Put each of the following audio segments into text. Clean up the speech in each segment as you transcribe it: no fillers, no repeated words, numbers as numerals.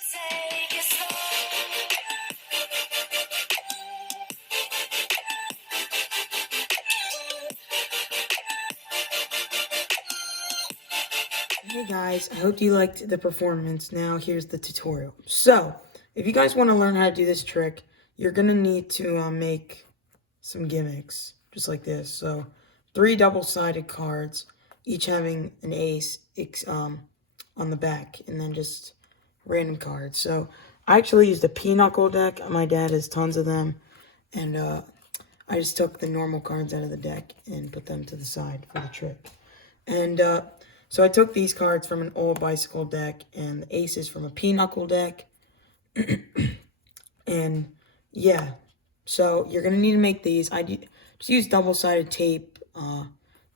Hey guys, I hope you liked the performance. Now here's the tutorial. So, if you guys want to learn how to do this trick, you're going to need to make some gimmicks, just like this. So, 3 double-sided cards, each having an ace on the back, and then just random cards. So, I actually used a pinochle deck. My dad has tons of them, and I just took the normal cards out of the deck and put them to the side for the trick. And so I took these cards from an old bicycle deck and the aces from a pinochle deck. And yeah, so you're going to need to make these. Just use double-sided tape.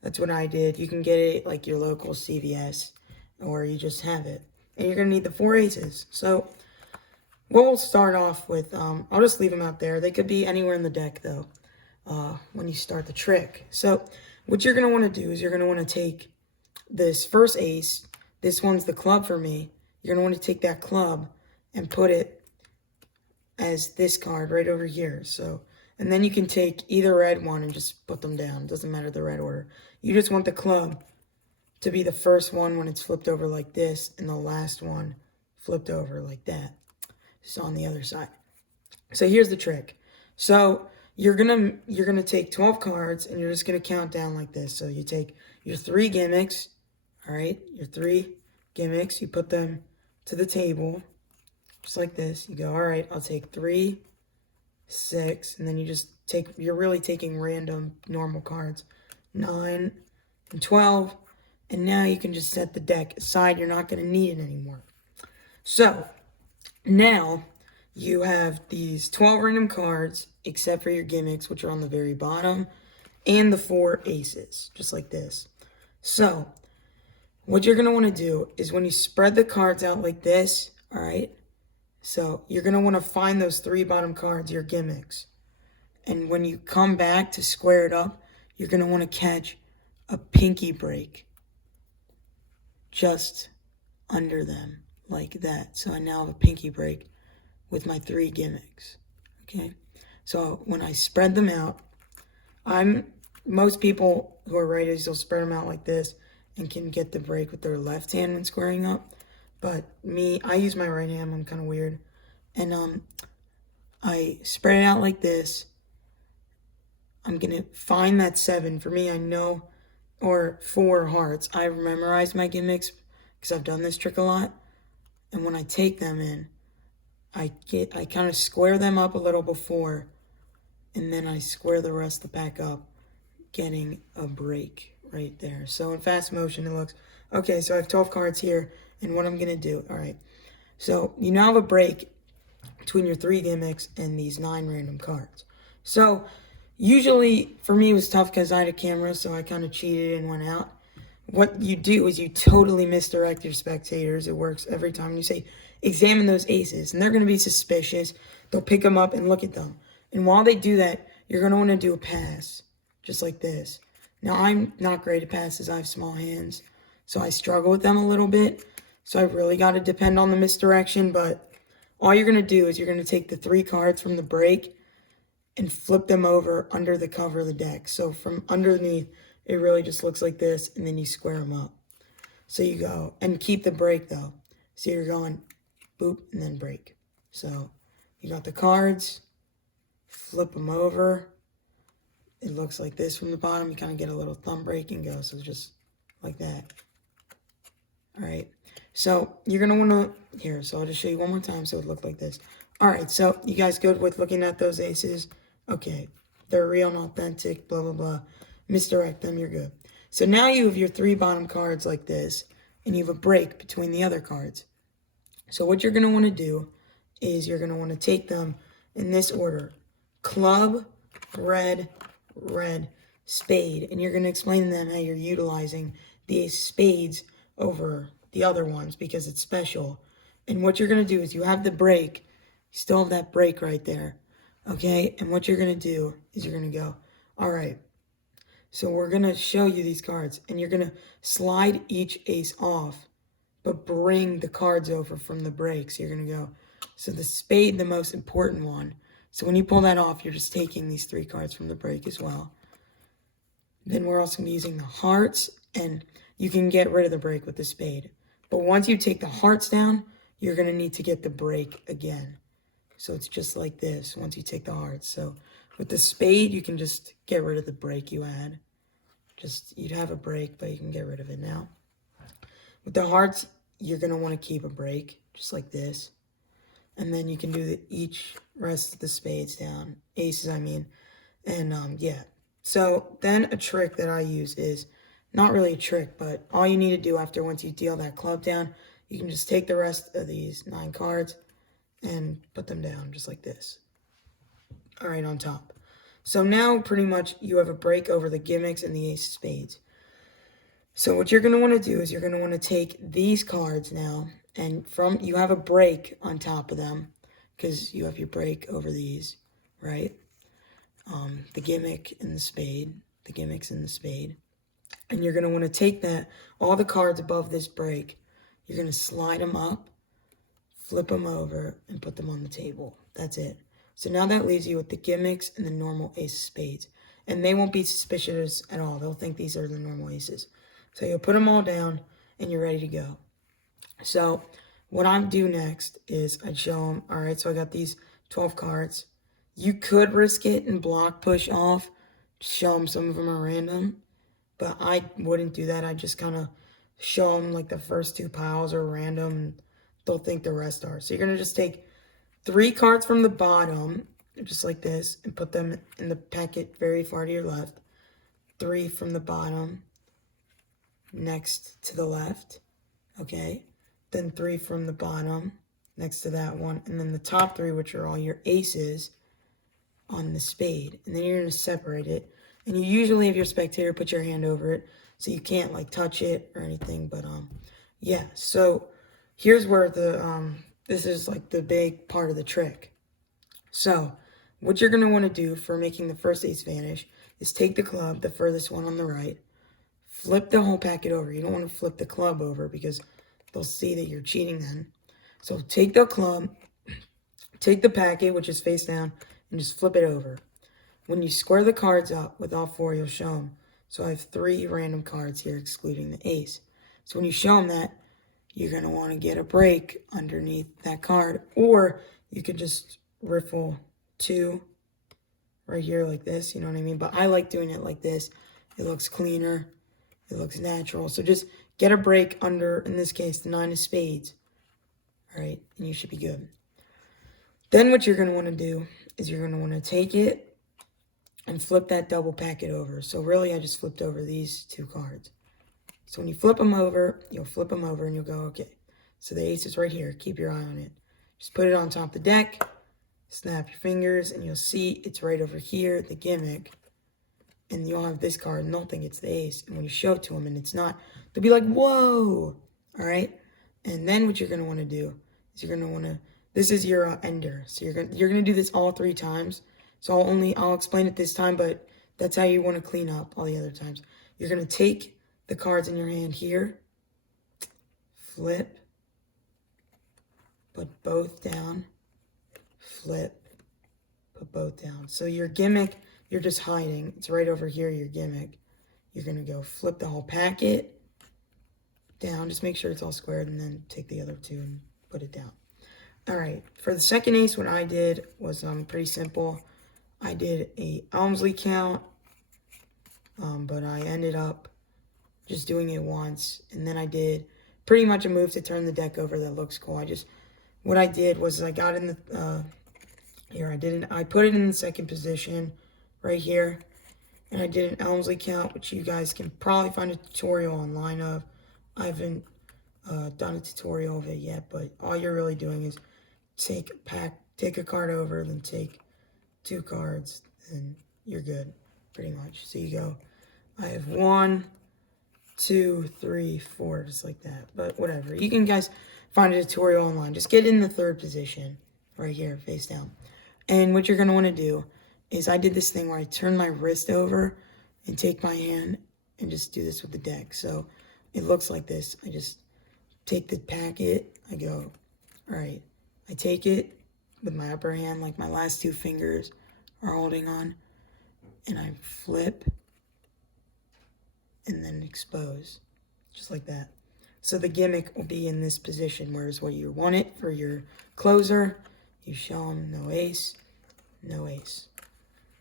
That's what I did. You can get it like your local CVS, or you just have it. And you're going to need the 4 aces. So what we'll start off with, I'll just leave them out there. They could be anywhere in the deck, though, when you start the trick. So what you're going to want to do is you're going to want to take this first ace. This one's the club for me. You're going to want to take that club and put it as this card right over here. So, and then you can take either red one and just put them down. It doesn't matter the red order. You just want the club to be the first one when it's flipped over like this, and the last one flipped over like that. It's on the other side. So here's the trick. So you're gonna take 12 cards and you're just gonna count down like this. So you take your 3 gimmicks, all right? Your 3 gimmicks, you put them to the table, just like this. You go, all right, I'll take 3, 6, and then you just take, you're really taking random normal cards, 9 and 12, and now you can just set the deck aside. You're not gonna need it anymore. So now you have these 12 random cards, except for your gimmicks, which are on the very bottom, and the 4 aces, just like this. So what you're going to want to do is when you spread the cards out like this, all right, so you're going to want to find those 3 bottom cards, your gimmicks. And when you come back to square it up, you're going to want to catch a pinky break just under them, like that. So I now have a pinky break with my 3 gimmicks, okay? So when I spread them out, most people who are righties, they'll spread them out like this and can get the break with their left hand when squaring up. But me, I use my right hand. I'm kind of weird. And I spread it out like this. I'm going to find that 7. For me, I know, or 4 hearts. I've memorized my gimmicks because I've done this trick a lot. And when I take them in, I kind of square them up a little before, and then I square the rest of the pack up, getting a break right there. So in fast motion, it looks, okay, so I have 12 cards here, and what I'm going to do, all right. So you now have a break between your 3 gimmicks and these 9 random cards. So usually, for me, it was tough because I had a camera, so I kind of cheated and went out. What you do is you totally misdirect your spectators. It works every time. You say, examine those aces, and they're going to be suspicious. They'll pick them up and look at them. And while they do that, you're going to want to do a pass, just like this. Now, I'm not great at passes. I have small hands, so I struggle with them a little bit. So I really got to depend on the misdirection, but all you're going to do is you're going to take the 3 cards from the break and flip them over under the cover of the deck. So from underneath, it really just looks like this, and then you square them up. So you go, and keep the break, though. So you're going boop, and then break. So you got the cards, flip them over. It looks like this from the bottom. You kind of get a little thumb break and go. So just like that. All right. So you're going to want to, here, so I'll just show you one more time so it look like this. All right. So you guys good with looking at those aces? Okay. They're real and authentic, blah, blah, blah. Misdirect them, you're good. So now you have your 3 bottom cards like this, and you have a break between the other cards. So what you're going to want to do is you're going to want to take them in this order. Club, red, red, spade. And you're going to explain to them how you're utilizing these spades over the other ones because it's special. And what you're going to do is you have the break. You still have that break right there. Okay? And what you're going to do is you're going to go, all right. So we're going to show you these cards. And you're going to slide each ace off but bring the cards over from the break. So you're going to go, so the spade, the most important one. So when you pull that off, you're just taking these 3 cards from the break as well. Then we're also going to be using the hearts, and you can get rid of the break with the spade. But once you take the hearts down, you're going to need to get the break again. So it's just like this once you take the hearts. So with the spade, you can just get rid of the break you had. You'd have a break, but you can get rid of it now. With the hearts, you're going to want to keep a break, just like this. And then you can do each rest of the spades down. Aces, I mean. And, yeah. So then a trick that I use is, not really a trick, but all you need to do after once you deal that club down, you can just take the rest of these 9 cards and put them down just like this. All right, on top. So now pretty much you have a break over the gimmicks and the ace of spades. So what you're going to want to do is you're going to want to take these cards now, and you have a break on top of them because you have your break over these, right? The gimmick and the spade, the gimmicks and the spade. And you're going to want to take all the cards above this break, you're going to slide them up, flip them over, and put them on the table. That's it. So now that leaves you with the gimmicks and the normal ace of spades. And they won't be suspicious at all. They'll think these are the normal aces. So you'll put them all down, and you're ready to go. So what I do next is I'd show them, all right, so I got these 12 cards. You could risk it and block push off, show them some of them are random. But I wouldn't do that. I just kind of show them like the first 2 piles are random. And they'll think the rest are. So you're going to just take 3 cards from the bottom, just like this, and put them in the packet very far to your left. 3 from the bottom, next to the left, okay? Then 3 from the bottom, next to that one. And then the top 3, which are all your aces, on the spade. And then you're going to separate it. And you usually, if you're a spectator, put your hand over it so you can't like touch it or anything. But yeah. So here's where this is like the big part of the trick. So what you're gonna want to do for making the first ace vanish is take the club, the furthest one on the right, flip the whole packet over. You don't want to flip the club over because they'll see that you're cheating then. So take the club, take the packet, which is face down, and just flip it over. When you square the cards up with all 4, you'll show them. So I have 3 random cards here, excluding the ace. So when you show them that, you're going to want to get a break underneath that card. Or you could just riffle 2 right here like this, you know what I mean? But I like doing it like this. It looks cleaner. It looks natural. So just get a break under, in this case, the 9 of spades. All right, and you should be good. Then what you're going to want to do is you're going to want to take it and flip that double packet over. So really, I just flipped over these 2 cards. So when you flip them over, you'll flip them over and you'll go, okay. So the ace is right here. Keep your eye on it. Just put it on top of the deck, snap your fingers, and you'll see it's right over here, the gimmick. And you'll have this card, and they'll think it's the ace. And when you show it to them and it's not, they'll be like, whoa. All right? And then what you're going to want to do is you're going to want to, this is your ender. So you're going to do this all 3 times. So I'll explain it this time, but that's how you want to clean up all the other times. You're going to take the cards in your hand here, flip, put both down, flip, put both down. So your gimmick, you're just hiding. It's right over here, your gimmick. You're going to go flip the whole packet down. Just make sure it's all squared, and then take the other 2 and put it down. All right. For the second ace, what I did was pretty simple. I did a Elmsley count, but I ended up just doing it once. And then I did pretty much a move to turn the deck over that looks cool. What I did was I got in the, I put it in the second position right here. And I did an Elmsley count, which you guys can probably find a tutorial online of. I haven't done a tutorial of it yet, but all you're really doing is take a card over, then take 2 cards, and you're good, pretty much. So you go, I have 1, 2, 3, 4, just like that. But whatever. You can guys find a tutorial online. Just get in the 3rd position right here, face down. And what you're going to want to do is I did this thing where I turn my wrist over and take my hand and just do this with the deck. So it looks like this. I just take the packet, I go, all right, I take it with my upper hand, like my last two fingers are holding on, and I flip and then expose, just like that. So the gimmick will be in this position, whereas what you want it for your closer, you show them no ace, no ace.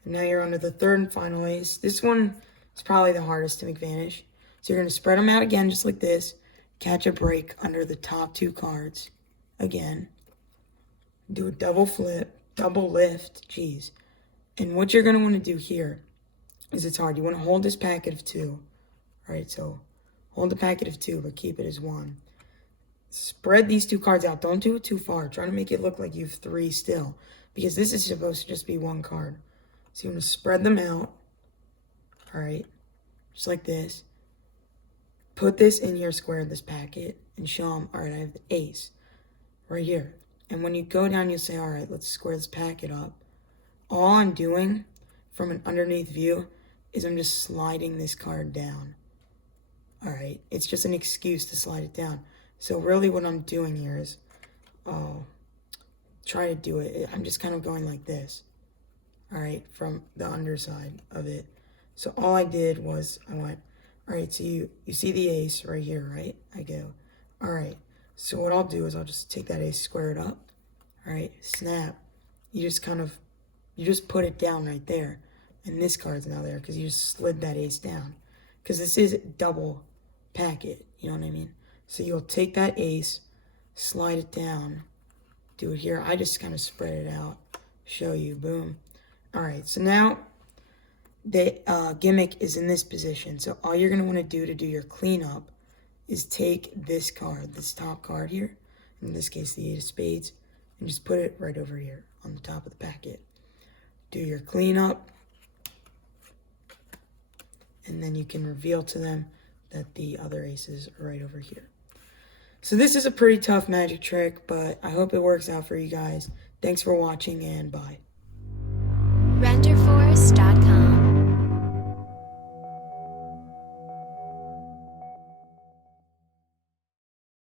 And now you're under the third and final ace. This one is probably the hardest to make vanish. So you're going to spread them out again, just like this. Catch a break under the top two cards. Again. Do a double flip, double lift. Jeez. And what you're going to want to do here is it's hard. You want to hold this packet of two. All right, so hold the packet of two, but keep it as one. Spread these two cards out. Don't do it too far. Try to make it look like you have three still, because this is supposed to just be one card. So you want to spread them out. All right, just like this. Put this in your square of this packet and show them, all right, I have the ace right here. And when you go down, you'll say, all right, let's square this packet up. All I'm doing from an underneath view is I'm just sliding this card down. All right, it's just an excuse to slide it down. So really what I'm doing here is try to do it. I'm just kind of going like this. All right, from the underside of it. So all I did was I went, all right, so you see the ace right here, right? I go, all right. So what I'll do is I'll just take that ace, square it up. All right, snap. You just put it down right there. And this card's now there because you just slid that ace down. Because this is double packet, you know what I mean? So you'll take that ace, slide it down, do it here. I just kind of spread it out, show you, boom. All right, so now the gimmick is in this position. So all you're going to want to do your cleanup is take this card, this top card here, in this case the 8 of spades, and just put it right over here on the top of the packet. Do your cleanup, and then you can reveal to them that the other aces are right over here. So this is a pretty tough magic trick, but I hope it works out for you guys. Thanks for watching, and bye.